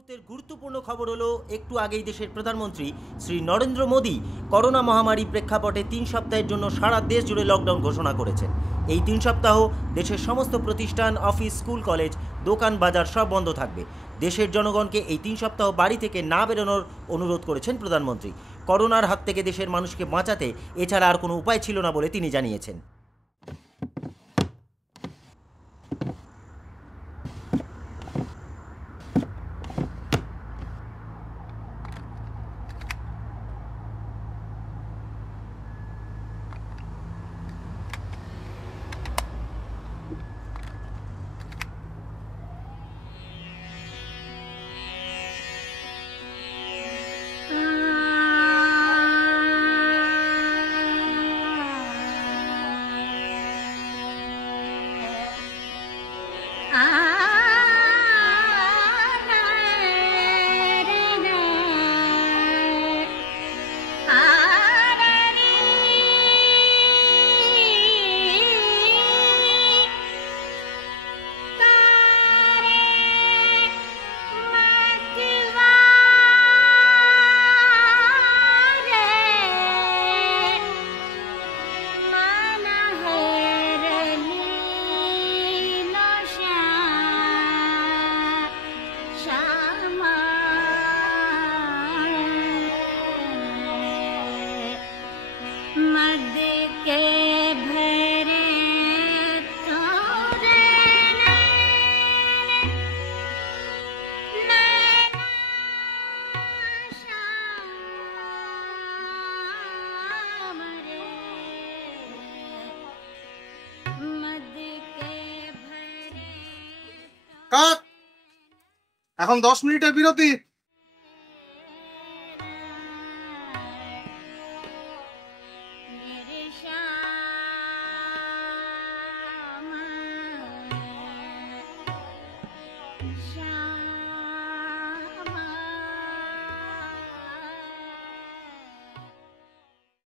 মুহূর্তের গুরুত্বপূর্ণ খবর হলো একটু আগেই দেশের প্রধানমন্ত্রী শ্রী নরেন্দ্র মোদী করোনা মহামারী প্রেক্ষাপটে ৩ সপ্তাহের জন্য সারা দেশ জুড়ে লকডাউন ঘোষণা করেছেন। এই ৩ সপ্তাহ দেশের সমস্ত প্রতিষ্ঠান, অফিস, স্কুল, কলেজ, দোকান, বাজার সব বন্ধ থাকবে। দেশের জনগণকে এই ৩ সপ্তাহ বাড়ি থেকে না বেরোনোর অনুরোধ করেছেন প্রধানমন্ত্রী। করোনার হাত থেকে দেশের মানুষকে বাঁচাতে এছাড়া আর কোনো উপায় ছিল না বলে তিনি জানিয়েছেন। কাট, এখন 10 মিনিটের বিরতি।